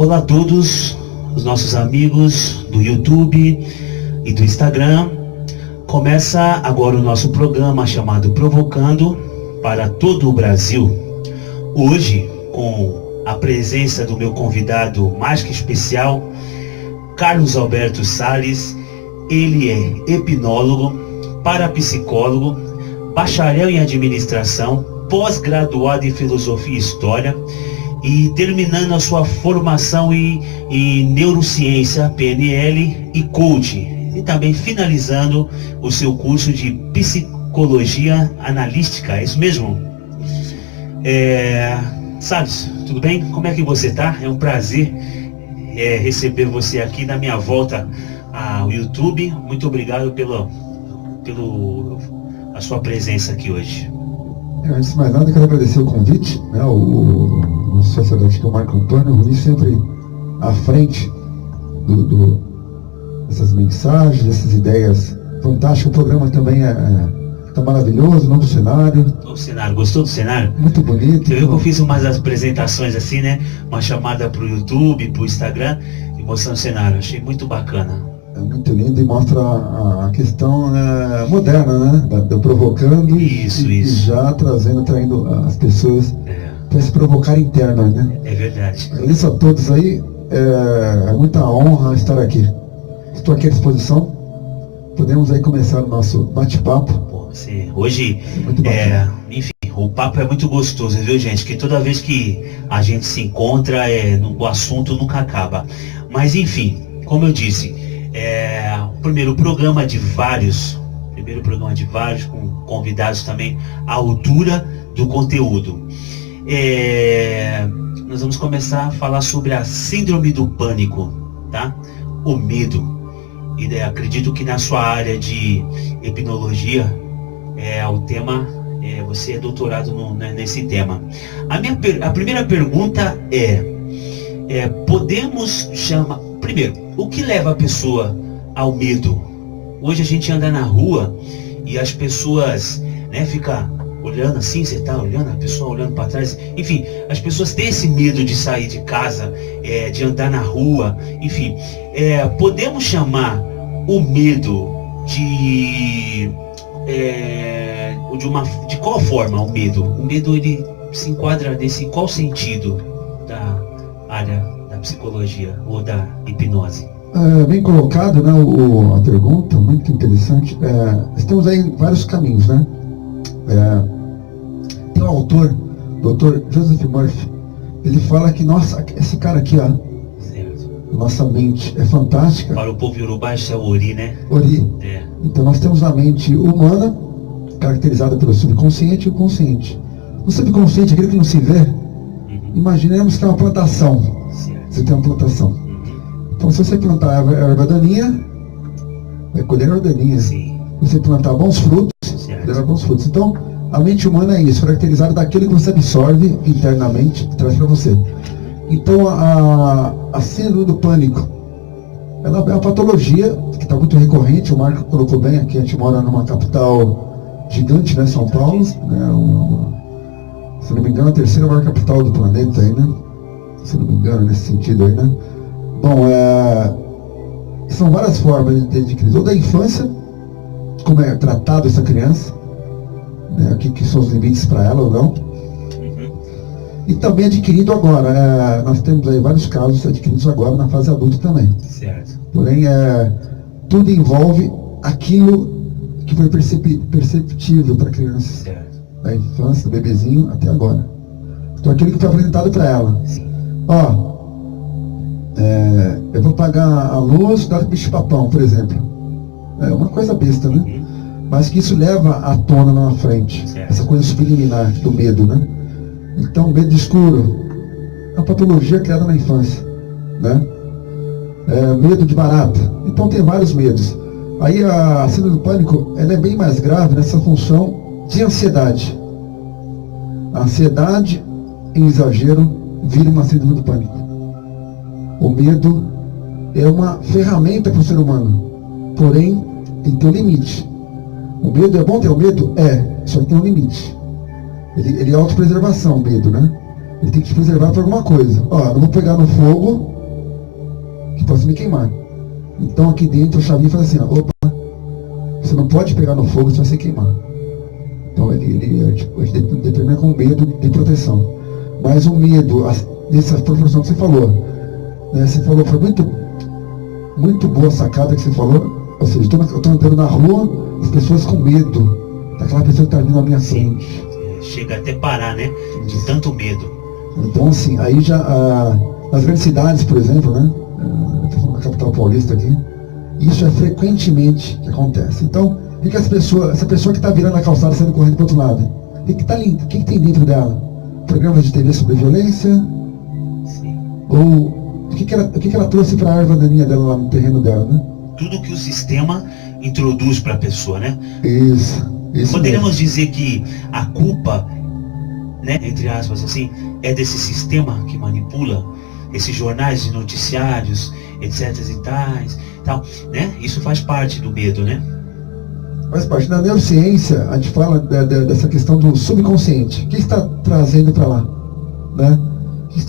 Olá a todos, os nossos amigos do YouTube e do Instagram. Começa agora o nosso programa chamado Provocando para todo o Brasil. Hoje, com a presença do meu convidado mais que especial, Carlos Alberto Salles. Ele é hipnólogo, parapsicólogo, bacharel em administração, pós-graduado em filosofia e história e terminando a sua formação em neurociência, PNL e coaching, e também finalizando o seu curso de psicologia analítica. É isso mesmo? Salles, tudo bem? Como é que você está? É um prazer receber você aqui na minha volta ao YouTube. Muito obrigado pela sua presença aqui hoje. Antes de mais nada, eu quero agradecer o convite, né? O nosso sacerdote, que é o Marco Antônio Ruiz, sempre à frente dessas mensagens, dessas ideias fantásticas. O programa também está maravilhoso, novo cenário. Novo cenário, gostou do cenário? Muito bonito. Você viu que eu fiz umas apresentações assim, né? Uma chamada para o YouTube, para o Instagram, e mostrando o cenário. Achei muito bacana. É muito lindo e mostra a questão moderna, né? Do provocando isso. E já traindo as pessoas para se provocar interna, né? É verdade. Agradeço a todos aí, é muita honra estar aqui. Estou aqui à disposição. Podemos aí começar o nosso bate-papo. Hoje, enfim, o papo é muito gostoso, viu, gente? Que toda vez que a gente se encontra, o assunto nunca acaba. Mas, enfim, como eu disse, o primeiro programa de vários, com convidados também à altura do conteúdo. Nós vamos começar a falar sobre a síndrome do pânico, tá? O medo. E acredito que na sua área de hipnologia, o tema, você é doutorado nesse tema. A primeira pergunta podemos chamar... Primeiro, o que leva a pessoa ao medo? Hoje a gente anda na rua e as pessoas, ficam olhando assim, você está olhando, a pessoa olhando para trás. Enfim, as pessoas têm esse medo de sair de casa, de andar na rua. Enfim, podemos chamar o medo de qual forma o medo? O medo, ele se enquadra qual sentido da área da psicologia ou da hipnose? Bem colocado, né, a pergunta, muito interessante. Estamos aí em vários caminhos, né? Tem um autor, Dr. Joseph Murphy, ele fala que esse cara aqui, nossa mente é fantástica. Para o povo iorubá, isso é o Ori, né? Ori. Então nós temos a mente humana, caracterizada pelo subconsciente e o consciente. O subconsciente, aquele que não se vê, imaginemos que é uma plantação. Você tem uma plantação. Então, se você plantar a erva daninha, vai colher a erva daninha. Se você plantar bons frutos, terá bons frutos. Então, a mente humana é isso, caracterizada daquilo que você absorve internamente e traz para você. Então, a síndrome do pânico, ela é uma patologia que está muito recorrente. O Marco colocou bem aqui, a gente mora numa capital gigante, né, São Paulo, né, se não me engano, a terceira maior capital do planeta aí, né? Se não me engano, nesse sentido aí, né? Bom, são várias formas de crise. Ou da infância, como é tratado essa criança, né? Que são os limites para ela ou não. E também adquirido agora. Nós temos aí vários casos adquiridos agora na fase adulta também. Certo. Porém, tudo envolve aquilo que foi perceptível para a criança. Certo. Da infância, do bebezinho até agora. Então, aquilo que foi apresentado para ela. Eu vou pagar a luz da bicho-papão, por exemplo. É uma coisa besta, né? Mas que isso leva à tona lá na frente. Certo. Essa coisa subliminar do medo, né? Então, medo escuro é uma patologia criada na infância, né? Medo de barata. Então, tem vários medos. Aí, a síndrome do pânico, ela é bem mais grave nessa função de ansiedade. A ansiedade em exagero vira uma síndrome do pânico. O medo é uma ferramenta para o ser humano, porém tem que ter um limite. O medo é bom ter o medo? Só que tem um limite. Ele é autopreservação, o medo, né? Ele tem que te preservar para alguma coisa. Ó, não vou pegar no fogo que possa me queimar. Então aqui dentro a chavinha faz assim, ó, opa, você não pode pegar no fogo, você vai se queimar. Então ele determina com medo de proteção. Mas o medo, dessa proporção que você falou, né? Você falou, foi muito boa a sacada que você falou. Ou seja, eu estou andando na rua, as pessoas com medo daquela pessoa que está vindo na minha frente. Chega até parar, né? De tanto medo. Então, assim, aí já, nas grandes cidades, por exemplo, né? Estou falando da capital paulista aqui, isso é frequentemente que acontece. Então, o que essa pessoa que está virando a calçada, saindo correndo para o outro lado, o que tem dentro dela? Programas de TV sobre violência? Sim. Ou o que ela trouxe para a árvore daninha dela lá no terreno dela, né? Tudo que o sistema introduz para a pessoa, né? Isso Poderíamos mesmo. dizer que a culpa, né, entre aspas assim, é desse sistema que manipula esses jornais e noticiários, etc e tal, né? Isso faz parte do medo, né? Faz parte. Na neurociência, a gente fala dessa questão do subconsciente. O que está trazendo para lá? Né?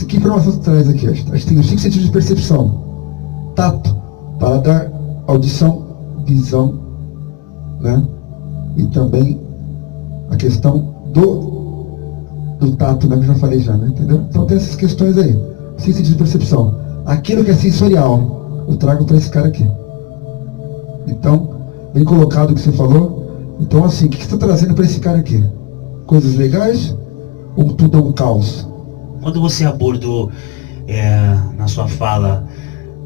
Que informação você traz aqui? A gente tem os 5 sentidos de percepção. Tato, paladar, audição, visão, né? E também a questão do tato, né? Que eu já falei já, né? Entendeu? Então tem essas questões aí. 5 sentidos de percepção. Aquilo que é sensorial, eu trago para esse cara aqui. Então, bem colocado o que você falou. Então, assim, o que você está trazendo para esse cara aqui? Coisas legais ou tudo é um caos? Quando você abordou na sua fala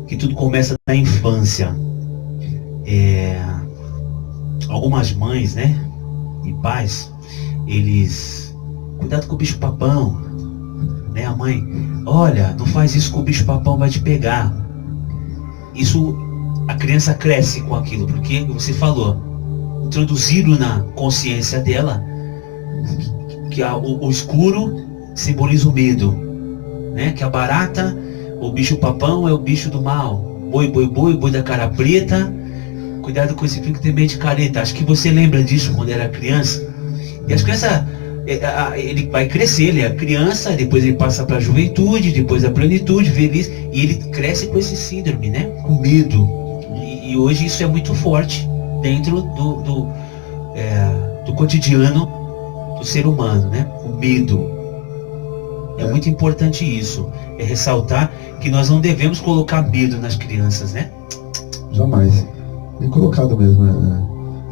que tudo começa na infância, algumas mães, né, e pais, eles, cuidado com o bicho papão, né, a mãe, olha, não faz isso que o bicho papão vai te pegar. Isso, a criança cresce com aquilo, porque você falou, introduziram na consciência dela que o escuro simboliza o medo, né? Que a barata, o bicho papão é o bicho do mal, boi da cara preta, cuidado com esse filho que tem meio de careta. Acho que você lembra disso quando era criança. E as crianças, ele vai crescer, ele é criança, depois ele passa para a juventude, depois a plenitude, velhice, e ele cresce com esse síndrome, né? Com medo. E hoje isso é muito forte dentro do cotidiano do ser humano, né? O medo. É muito importante isso. É ressaltar que nós não devemos colocar medo nas crianças, né? Jamais. Bem colocado mesmo.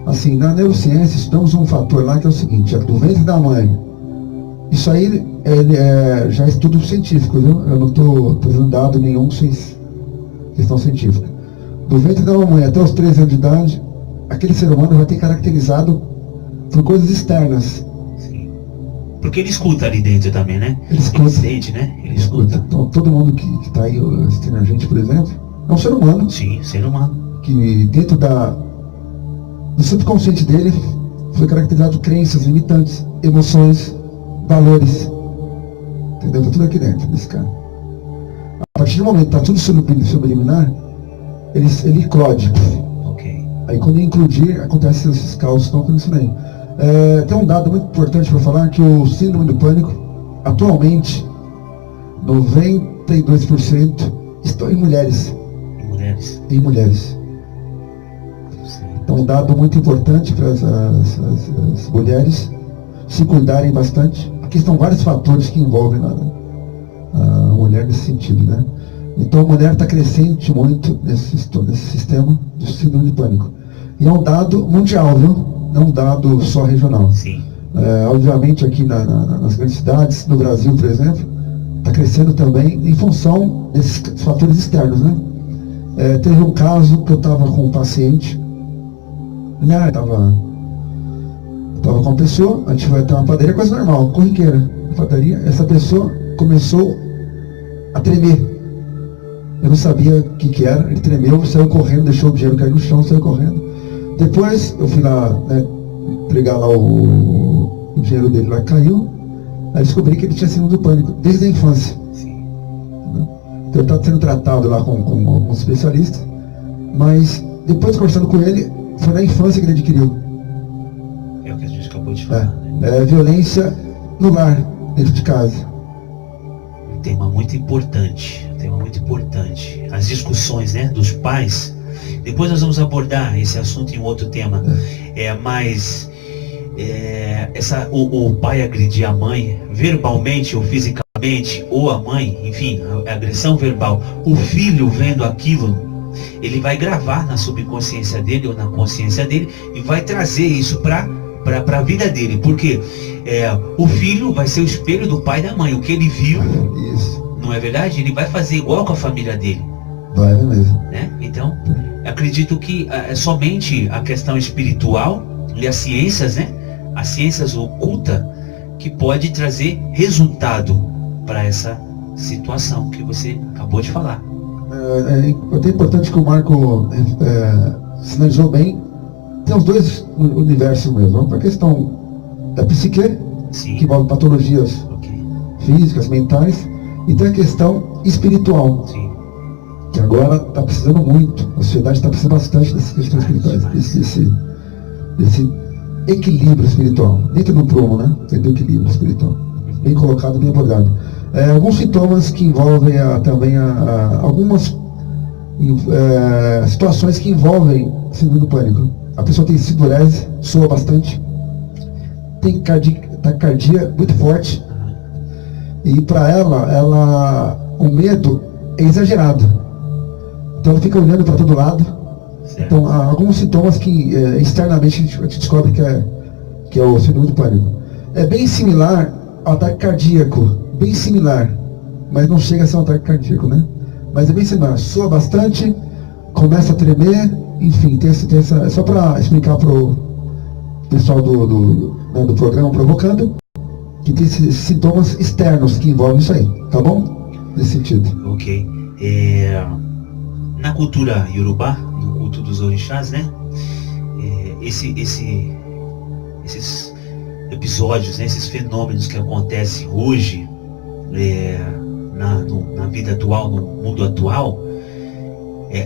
Assim, na neurociência estudamos um fator lá que é o seguinte, do ventre da mãe. Isso aí já é estudo científico, viu? Eu não estou trazendo dado nenhum sem questão científica. Do ventre da mãe até os 13 anos de idade, aquele ser humano vai ter caracterizado por coisas externas. Sim. Porque ele escuta ali dentro também, né? Ele escuta. Ele sente, né? Ele escuta. Então, todo mundo que está aí assistindo a gente, por exemplo, é um ser humano. Sim, ser humano. Que dentro do subconsciente dele foi caracterizado por crenças limitantes, emoções, valores. Entendeu? Está tudo aqui dentro desse cara. A partir do momento que está tudo subliminar, ele eclode. Ok. Aí quando ele eclodir, acontece esses caos que estão acontecendo aí. Tem um dado muito importante para falar, que o síndrome do pânico, atualmente, 92% estão em mulheres. Em mulheres. Então, um dado muito importante para as mulheres se cuidarem bastante. Aqui estão vários fatores que envolvem a mulher nesse sentido, né? Então, a mulher está crescente muito nesse sistema do síndrome de pânico. E é um dado mundial, viu? Não é um dado só regional. Sim. Obviamente, aqui nas grandes cidades, no Brasil, por exemplo, está crescendo também em função desses fatores externos, né? Teve um caso que eu estava com um paciente, né? Estava com uma pessoa, a gente vai ter uma padaria, coisa normal, corriqueira, padaria. Essa pessoa começou a tremer. Eu não sabia o que era, ele tremeu, saiu correndo, deixou o dinheiro cair no chão, saiu correndo. Depois eu fui lá, né, entregar lá o dinheiro dele lá, caiu. Aí descobri que ele tinha síndrome do pânico desde a infância. Sim. Então ele está sendo tratado lá com alguns especialistas, mas depois conversando com ele, foi na infância que ele adquiriu. É o que a gente acabou de falar, né? Violência no lar, dentro de casa. tema muito importante, as discussões, né, dos pais. Depois nós vamos abordar esse assunto em outro tema, mas o pai agredir a mãe verbalmente ou fisicamente, ou a mãe, enfim, a agressão verbal, o filho vendo aquilo, ele vai gravar na subconsciência dele ou na consciência dele e vai trazer isso para a vida dele, porque o filho vai ser o espelho do pai e da mãe. O que ele viu, Isso. não é verdade? Ele vai fazer igual com a família dele. Vai mesmo. Né? Então, acredito que é somente a questão espiritual e as ciências, né? As ciências ocultas, que pode trazer resultado para essa situação que você acabou de falar. É até importante que o Marco sinalizou bem. Tem os dois universos mesmo. A questão da psique, Sim. que envolve patologias físicas, mentais, e tem a questão espiritual, Sim. que agora está precisando muito. A sociedade está precisando bastante dessas questões espirituais, desse equilíbrio espiritual, dentro do prumo, né? Dentro do equilíbrio espiritual. Bem colocado, bem abordado. Alguns sintomas que envolvem também algumas situações que envolvem síndrome do pânico. A pessoa tem sudorese, soa bastante, tem taquicardia muito forte, e para ela o medo é exagerado. Então ela fica olhando para todo lado. Certo. Então há alguns sintomas que externamente a gente descobre que é o síndrome do pânico. É bem similar ao ataque cardíaco, bem similar, mas não chega a ser um ataque cardíaco, né? Mas é bem similar, soa bastante, começa a tremer, enfim, tem essa só para explicar para o pessoal do programa Provocando, que tem esses sintomas externos que envolvem isso aí, tá bom? Nesse sentido. Ok. Na cultura iorubá, no culto dos orixás, né? Esses episódios, né? Esses fenômenos que acontecem hoje na vida atual, no mundo atual,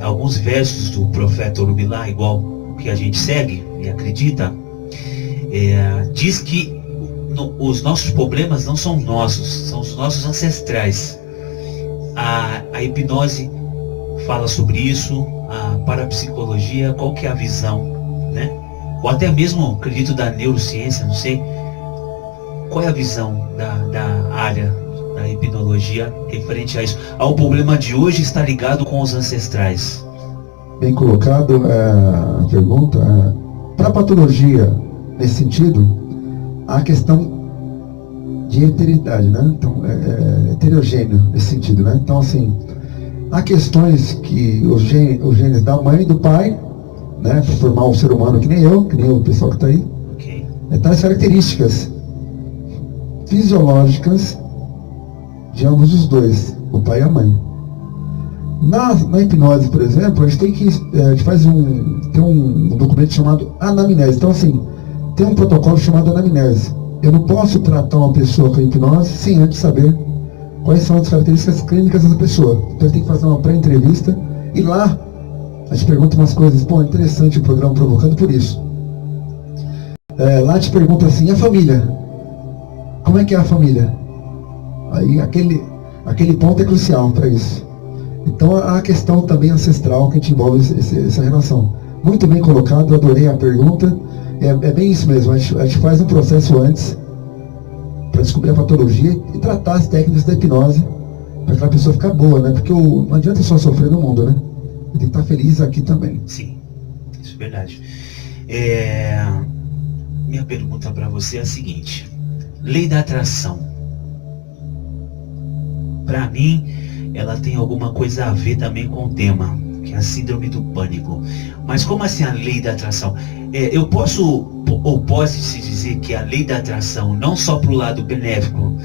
alguns versos do profeta Orumilá, igual o que a gente segue e acredita, diz que os nossos problemas não são nossos, são os nossos ancestrais. A hipnose fala sobre isso, a parapsicologia, qual que é a visão, né? Ou até mesmo, acredito, da neurociência, não sei. Qual é a visão da área da hipnologia referente a isso? O problema de hoje está ligado com os ancestrais. Bem colocado a pergunta. Para a patologia, nesse sentido, há a questão de heteridade, né? Então, heterogêneo nesse sentido, né? Então, assim, há questões que os genes da mãe e do pai, né? Para formar um ser humano que nem o pessoal que está aí. Okay. Tais características fisiológicas de ambos os dois, o pai e a mãe. Na hipnose, por exemplo, a gente faz tem um documento chamado anamnese. Então, assim, tem um protocolo chamado anamnese. Eu não posso tratar uma pessoa com hipnose sem antes saber quais são as características clínicas dessa pessoa. Então, tem que fazer uma pré-entrevista e lá a gente pergunta umas coisas. Pô, interessante o programa Provocando por isso. Lá te pergunta assim, a família? Como é que é a família? Aí aquele ponto é crucial para isso. Então a questão também ancestral que a gente envolve essa relação. Muito bem colocado, eu adorei a pergunta. É bem isso mesmo, a gente faz um processo antes para descobrir a patologia e tratar as técnicas da hipnose para aquela pessoa ficar boa, né? Porque não adianta só sofrer no mundo, né? Tem que estar feliz aqui também. Sim, isso é verdade. Minha pergunta para você é a seguinte: lei da atração, para mim, ela tem alguma coisa a ver também com o tema, que é a síndrome do pânico. Mas como assim a lei da atração? Eu posso, ou pode-se dizer que a lei da atração, não só para o lado benéfico,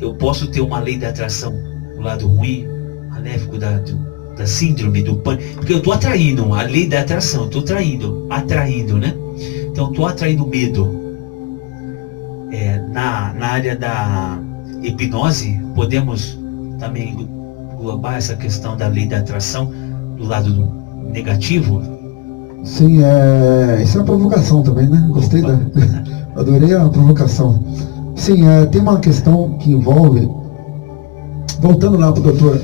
eu posso ter uma lei da atração do lado ruim, maléfico da síndrome do pânico, porque eu estou atraindo, a lei da atração, estou atraindo, né? Então estou atraindo medo. Na área da hipnose, podemos também englobar essa questão da lei da atração do lado negativo? Sim, isso é uma provocação também, né? Gostei adorei a provocação. Sim, tem uma questão que envolve voltando lá pro doutor,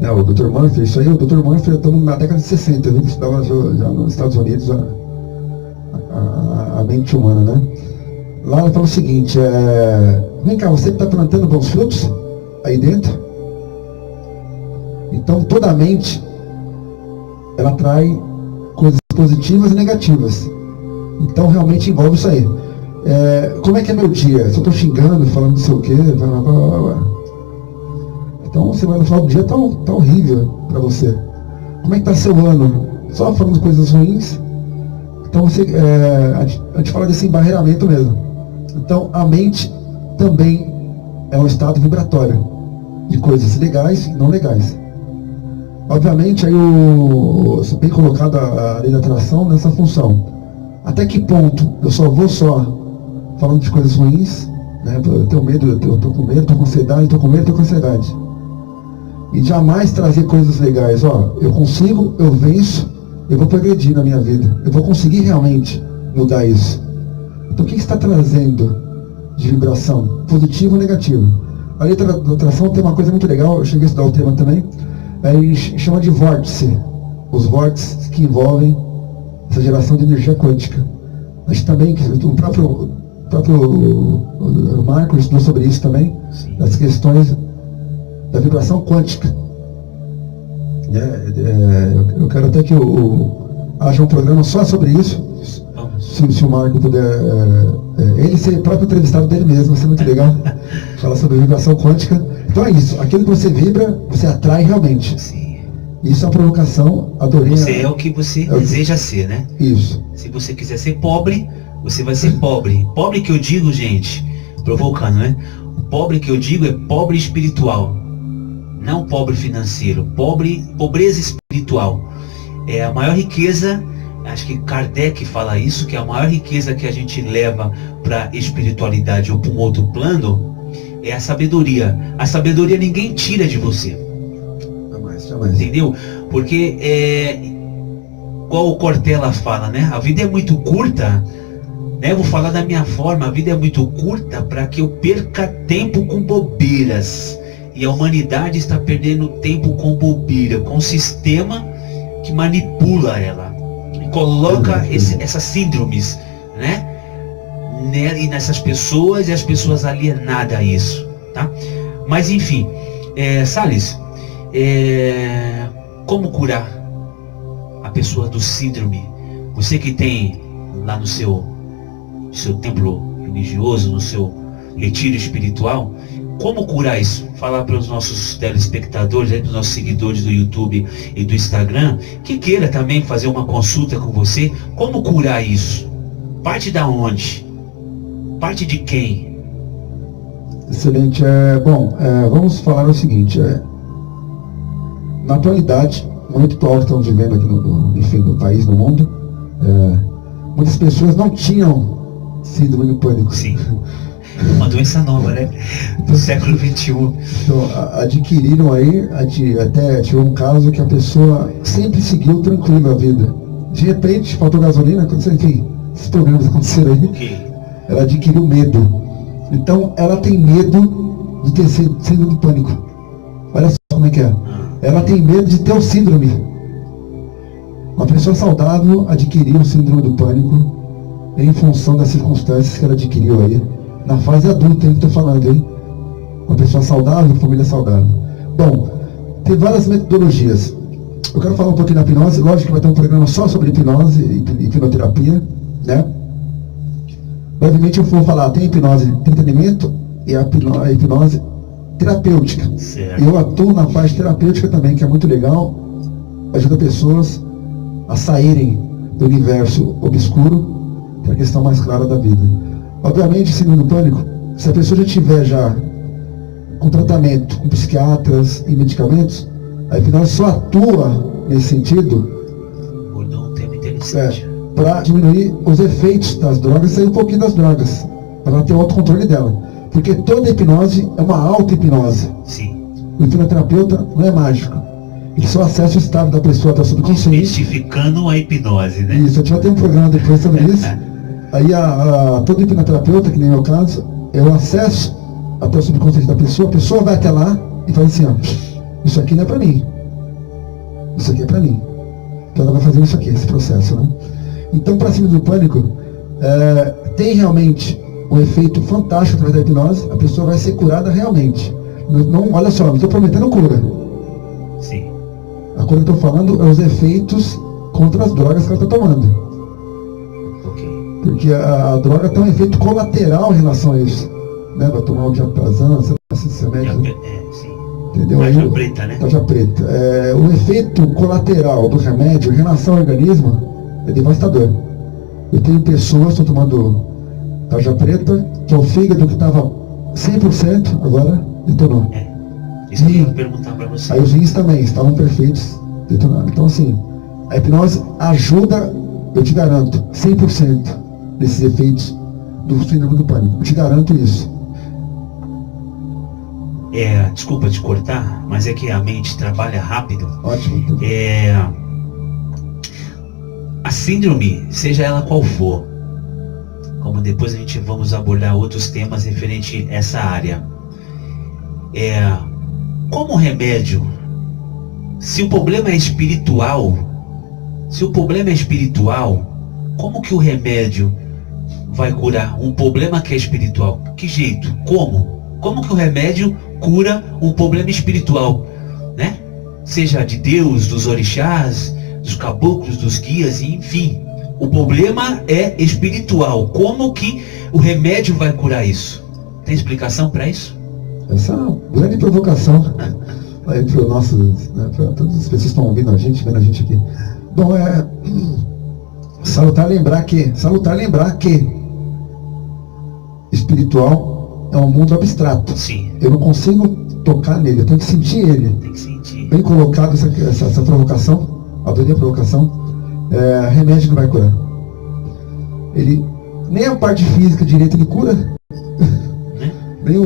né, o Dr. Murphy, isso aí, o Dr. Murphy, estamos na década de 60, viu, que estudava já nos Estados Unidos a mente humana, né? Lá ele fala o seguinte, vem cá, você está plantando bons frutos aí dentro? Então toda a mente, ela atrai coisas positivas e negativas. Então realmente envolve isso aí. Como é que é meu dia? Se eu estou xingando, falando não sei o quê, então você vai no final do dia, tá horrível para você. Como é que está seu ano? Só falando coisas ruins? Então a gente fala desse embarreiramento mesmo. Então a mente também é um estado vibratório de coisas legais e não legais. Obviamente aí bem colocado a lei da atração nessa função. Até que ponto eu só vou falando de coisas ruins, né? Eu tenho medo, eu estou com medo, estou com ansiedade, estou com medo, estou com ansiedade. E jamais trazer coisas legais. Eu consigo, eu venço, eu vou progredir na minha vida. Eu vou conseguir realmente mudar isso. Então o que está trazendo de vibração? Positivo ou negativo? A lei da atração tem uma coisa muito legal, eu cheguei a estudar o tema também, aí chama de vórtice. Os vórtices que envolvem essa geração de energia quântica. Acho também que o próprio Marco estudou sobre isso também, as questões da vibração quântica. Eu quero até que haja um programa só sobre isso, se o Marco puder, ele ser próprio entrevistado dele mesmo, vai ser muito legal, falar sobre vibração quântica. Então é isso, aquilo que você vibra, você atrai realmente. Sim. Isso é uma provocação, adorei. Você é o que você deseja ser, né? Isso. Se você quiser ser pobre, você vai ser pobre. Pobre que eu digo, gente, provocando, né? O pobre que eu digo é pobre espiritual, não pobre financeiro, pobreza espiritual. É a maior riqueza, acho que Kardec fala isso, que a maior riqueza que a gente leva para a espiritualidade ou para um outro plano é a sabedoria. A sabedoria ninguém tira de você. Jamais. Entendeu? Porque igual o Cortella fala, né? A vida é muito curta, né? Eu vou falar da minha forma, a vida é muito curta para que eu perca tempo com bobeiras. E a humanidade está perdendo tempo com bobeira, com um sistema que manipula ela e coloca essas síndromes, né? E nessas pessoas, e as pessoas alienadas a isso, tá? Mas enfim, Salles, como curar a pessoa do síndrome? Você que tem lá no seu templo religioso, no seu retiro espiritual, como curar isso? Falar para os nossos telespectadores, dos nossos seguidores do YouTube e do Instagram, que queira também fazer uma consulta com você, como curar isso? Parte da onde? Parte de quem? Excelente. Vamos falar o seguinte, na atualidade, muito atual que estamos vivendo aqui no país, no mundo, muitas pessoas não tinham síndrome do pânico. Sim. Uma doença nova, né? Do século XXI. Então, adquiriram aí, até tive um caso que a pessoa sempre seguiu tranquila a vida. De repente, faltou gasolina, aconteceu, enfim, esses problemas aconteceram aí. Okay. Ela adquiriu medo. Então, ela tem medo de ter síndrome do pânico. Olha só como é que é. Ela tem medo de ter o síndrome. Uma pessoa saudável adquiriu o síndrome do pânico em função das circunstâncias que ela adquiriu aí. Na fase adulta, hein, que estou falando, hein? Uma pessoa saudável, família saudável. Bom, tem várias metodologias. Eu quero falar um pouquinho da hipnose. Lógico que vai ter um programa só sobre hipnose e hipnoterapia, né? Brevemente eu vou falar, tem a hipnose de entretenimento e a hipnose terapêutica. Certo. Eu atuo na parte terapêutica também, que é muito legal. Ajuda pessoas a saírem do universo obscuro para a questão mais clara da vida. Obviamente, síndrome do pânico, se a pessoa já tiver com tratamento, com psiquiatras e medicamentos, a hipnose só atua nesse sentido para diminuir os efeitos das drogas e sair um pouquinho das drogas, para ela ter o autocontrole dela. Porque toda hipnose é uma auto-hipnose. Sim. O hipnoterapeuta não é mágico. Ele só acessa o estado da pessoa, da subconsciente. Desmistificando a hipnose, né? Isso, a gente vai ter um programa depois sobre isso. Aí todo hipnoterapeuta, que nem é o meu caso, eu acesso até o subconsciente da pessoa, a pessoa vai até lá, e fala assim, ó, isso aqui não é para mim. Isso aqui é para mim. Então ela vai fazer isso aqui, esse processo, né? Então, para síndrome do pânico, tem realmente um efeito fantástico através da hipnose, a pessoa vai ser curada realmente. Não, olha só, não estou prometendo cura. Sim. A cura que eu estou falando é os efeitos contra as drogas que ela está tomando. Ok. Porque a droga tem um efeito colateral em relação a isso. Né? Vai tomar o diapasão, esse remédio. Sim. Entendeu? Tarja preta, né? Tarja preta. O efeito colateral do remédio em relação ao organismo é devastador. Eu tenho pessoas que estão tomando tarja preta, que é o fígado que estava 100%, agora detonou. Isso que eu ia perguntar para você. Aí os rins também estavam perfeitos, detonaram. Então assim, a hipnose ajuda, eu te garanto, 100% desses efeitos do síndrome do pânico. Eu te garanto isso. Desculpa te cortar, mas é que a mente trabalha rápido. Ótimo. A síndrome, seja ela qual for, como depois a gente vamos abordar outros temas referente a essa área. Como remédio, se o problema é espiritual, como que o remédio vai curar um problema que é espiritual? Que jeito? Como? Como que o remédio cura um problema espiritual, né? Seja de Deus, dos orixás, dos caboclos, dos guias, enfim. O problema é espiritual. Como que o remédio vai curar isso? Tem explicação para isso? Essa é uma grande provocação aí para os nossos, né, para todas as pessoas que estão ouvindo a gente, vendo a gente aqui. Bom, salutar lembrar que espiritual é um mundo abstrato. Sim. Eu não consigo tocar nele, eu tenho que sentir ele. Tem que sentir. Bem colocado essa provocação, adorei a provocação. Remédio não vai curar. Ele, nem a parte física direita ele cura. Nem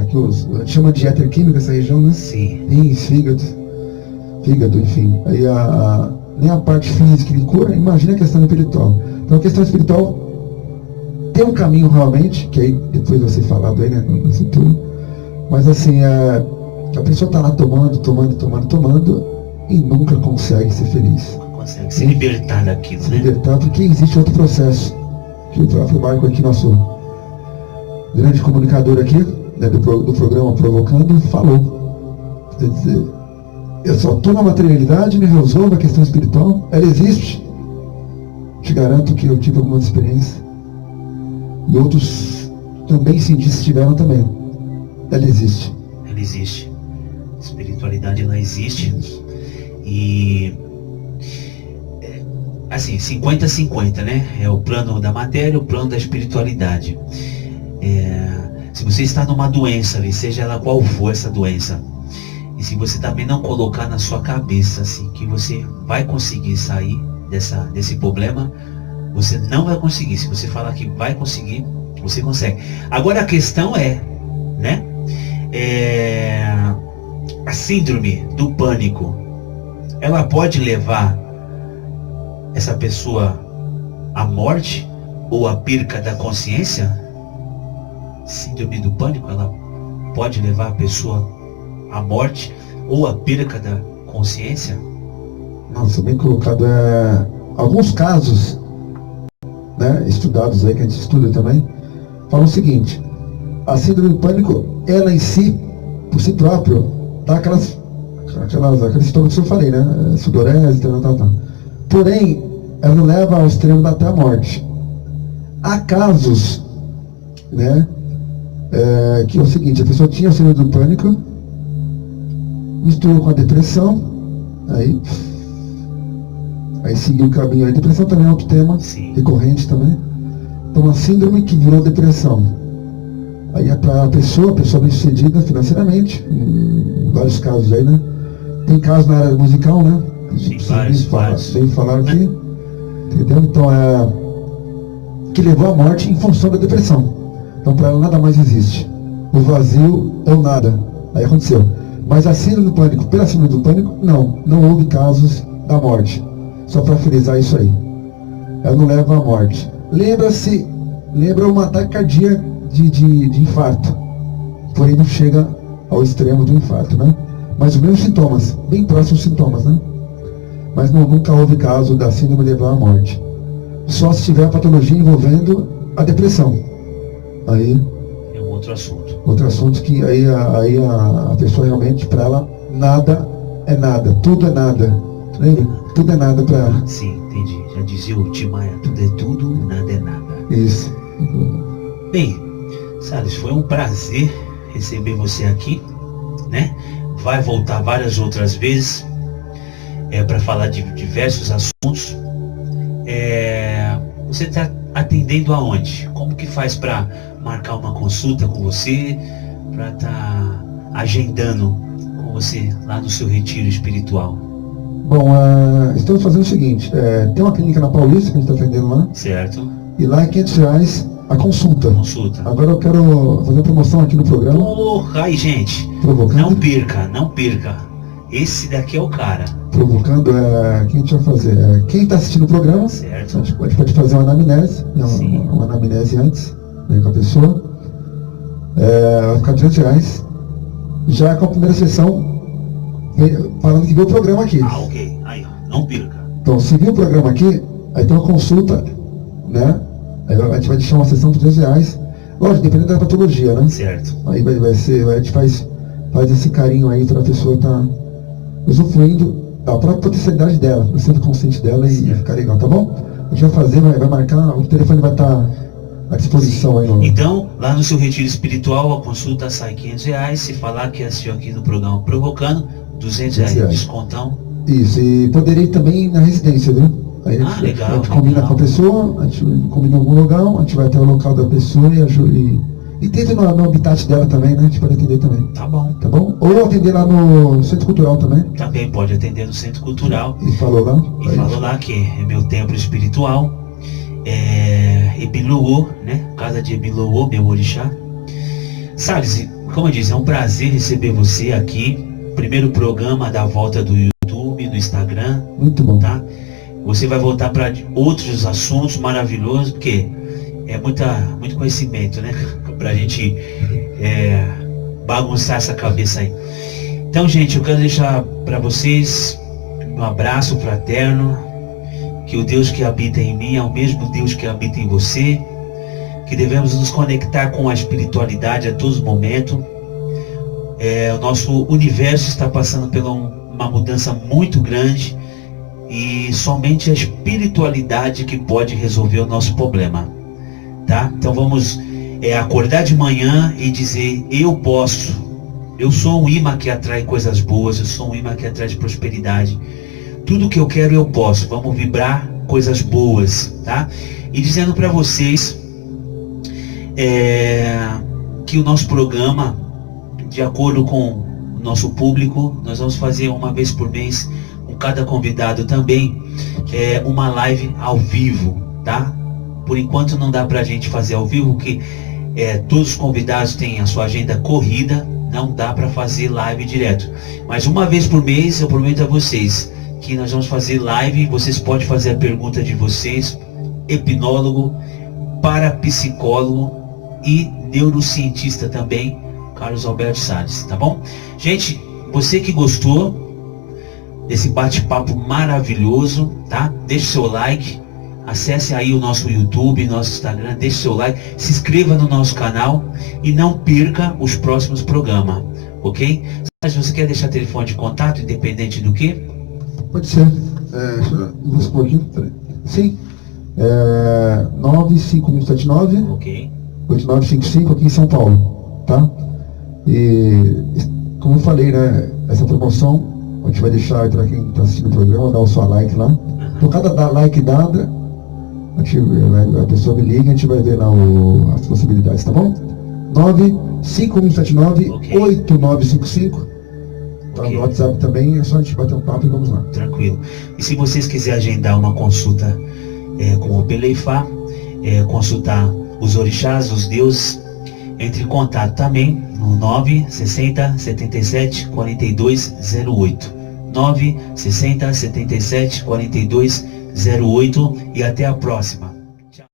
aqui a gente chama de éter químico essa região, né? Sim. Rins, fígado, enfim. Aí nem a parte física ele cura, imagina a questão espiritual. Então a questão espiritual tem um caminho realmente, que aí depois vai ser falado aí, né, no futuro. Mas assim, a pessoa está lá tomando e nunca consegue ser feliz. Não consegue se libertar daquilo, Se né? libertar, porque existe outro processo, que o próprio Marco aqui, nosso grande comunicador aqui, né, do programa Provocando, falou. Quer dizer, eu só estou na materialidade, me resolvo a questão espiritual, ela existe. Te garanto que eu tive algumas experiências. E outros também cientistas tiveram também. Ela existe. Ela existe. A espiritualidade, ela existe. E assim, 50-50, né? É o plano da matéria, o plano da espiritualidade. Se você está numa doença ali, seja ela qual for essa doença, e se você também não colocar na sua cabeça assim, que você vai conseguir sair desse problema, você não vai conseguir. Se você falar que vai conseguir, você consegue. Agora a questão né? A síndrome do pânico, ela pode levar essa pessoa à morte ou à perca da consciência? Síndrome do pânico, ela pode levar a pessoa à morte ou à perca da consciência? Nossa, bem colocado. Alguns casos, né, estudados aí, que a gente estuda também, falam o seguinte: a síndrome do pânico, ela em si, por si próprio, dá aqueles sintomas que eu falei, né? Sudorese, tal. Porém, ela não leva ao extremo até a morte. Há casos, né, que é o seguinte: a pessoa tinha a síndrome do pânico, misturou com a depressão, aí seguiu o caminho. A depressão também é outro tema. Sim. Recorrente também. Então, uma síndrome que virou depressão. Aí a pessoa bem sucedida financeiramente, em vários casos aí, né? Tem casos na área musical, né? Sim, vários. Sem falar aqui. Entendeu? Então, que levou à morte em função da depressão. Então, para ela nada mais existe. O vazio é o nada. Aí aconteceu. Mas a síndrome do pânico, pela síndrome do pânico, não houve casos da morte. Só para frisar isso aí. Ela não leva à morte. Lembra um ataque cardíaco de infarto. Porém não chega ao extremo do infarto, né? Mas os mesmos sintomas, bem próximos sintomas, né? Mas nunca houve caso da síndrome levar à morte. Só se tiver a patologia envolvendo a depressão. Aí é um outro assunto. Outro assunto que aí a pessoa realmente, para ela, nada é nada, tudo é nada. Lembra? Tudo é nada para ela. Sim, entendi. Já dizia o Tim Maia, tudo é tudo, nada é nada. Isso. Bem, Salles, foi um prazer receber você aqui, né? Vai voltar várias outras vezes para falar de diversos assuntos. Você está atendendo aonde? Como que faz para marcar uma consulta com você, para estar agendando com você lá no seu retiro espiritual? Bom, estamos fazendo o seguinte, tem uma clínica na Paulista que a gente está atendendo lá. Certo. E lá é R$500 a consulta. Agora eu quero fazer promoção aqui no programa. Porra, aí gente, não perca. Esse daqui é o cara. Provocando, quem a gente vai fazer? Quem está assistindo o programa, certo. A gente pode fazer uma anamnese, uma anamnese antes, né, com a pessoa. Vai ficar R$200. Já com a primeira sessão, falando que viu o programa aqui. Ah, ok. Aí, não perca. Então, se viu o programa aqui, aí tem uma consulta, né? Aí a gente vai deixar uma sessão por R$200. Lógico, dependendo da patologia, né? Certo. Aí vai ser, a gente faz esse carinho aí para a pessoa estar usufruindo da própria potencialidade dela, do centro consciente dela e ficar legal, tá bom? A gente vai fazer, vai marcar, o telefone vai estar à disposição aí. Então, lá no seu retiro espiritual, a consulta sai R$500. Se falar que assistiu aqui no programa Provocando, R$200, descontão. Isso, e poderia ir também na residência, viu? Aí legal. A gente combina com a pessoa, a gente combina em algum lugar, a gente vai até o local da pessoa e tenta no habitat dela também, né? A gente pode atender também. Tá bom. Tá bom? Ou atender lá no Centro Cultural também. Também pode atender no Centro Cultural. E falou lá? E falou lá que é meu templo espiritual. Ebiloô, né? Casa de Ebiloô, meu orixá. Salles, como eu disse, é um prazer receber você aqui. Primeiro programa da volta do YouTube, do Instagram. Muito bom. Tá? Você vai voltar para outros assuntos maravilhosos, porque é muito conhecimento, né? Pra gente bagunçar essa cabeça aí. Então, gente, eu quero deixar para vocês um abraço fraterno. Que o Deus que habita em mim é o mesmo Deus que habita em você. Que devemos nos conectar com a espiritualidade a todo momento. O nosso universo está passando por uma mudança muito grande. E somente a espiritualidade que pode resolver o nosso problema. Tá? Então vamos acordar de manhã e dizer: eu posso. Eu sou um imã que atrai coisas boas. Eu sou um imã que atrai prosperidade. Tudo que eu quero eu posso. Vamos vibrar coisas boas, tá? E dizendo para vocês que o nosso programa, de acordo com o nosso público, nós vamos fazer uma vez por mês, com cada convidado também, uma live ao vivo, tá? Por enquanto não dá pra gente fazer ao vivo, porque todos os convidados têm a sua agenda corrida, não dá para fazer live direto. Mas uma vez por mês eu prometo a vocês que nós vamos fazer live. Vocês podem fazer a pergunta de vocês, hipnólogo, parapsicólogo e neurocientista também, Carlos Alberto Salles, tá bom? Gente, você que gostou desse bate-papo maravilhoso, tá? Deixe seu like, acesse aí o nosso YouTube, nosso Instagram, deixe seu like, se inscreva no nosso canal e não perca os próximos programas, ok? Se você quer deixar telefone de contato, independente do que? Pode ser. Deixa eu ver um pouquinho. Sim. 95179 ok. 8955 aqui em São Paulo. Tá? E como eu falei, né? Essa promoção a gente vai deixar para quem está assistindo o programa, dar o seu like lá. Por cada like dada, a pessoa me liga e a gente vai ver lá as possibilidades, tá bom? 95179 8955. Tá, no WhatsApp também, é só a gente bater um papo e vamos lá. Tranquilo. E se vocês quiserem agendar uma consulta com o Peleifá, consultar os orixás, os deuses, entre em contato também no 960 77 42 08. 960 77 42 08 e até a próxima.